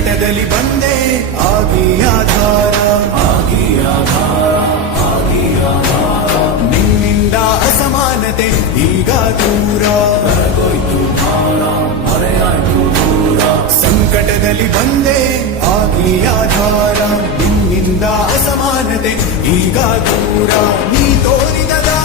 ಸಂಕಟದಲ್ಲಿ ಬಂದೆ. ಆಗಿ ಆಧಾರ ಆಗಿ ಆಧಾರ ಆಗಿ ಆಧಾರ. ನಿನ್ನಿಂದ ಅಸಮಾನತೆ, ಈಗ ದೂರ. ದೂರ ಸಂಕಟದಲ್ಲಿ ಬಂದೆ, ಆಗಿ ಆಧಾರ. ನಿನ್ನಿಂದ ಅಸಮಾನತೆ, ಈಗ ದೂರ. ನೀ ತೋರಿದ